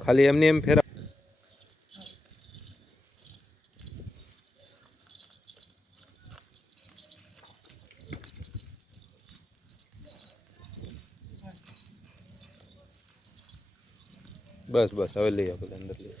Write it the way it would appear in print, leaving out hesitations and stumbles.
ખાલી એમને એમ ફેરા બસ બસ હવે લઈ આવો અંદર લઈ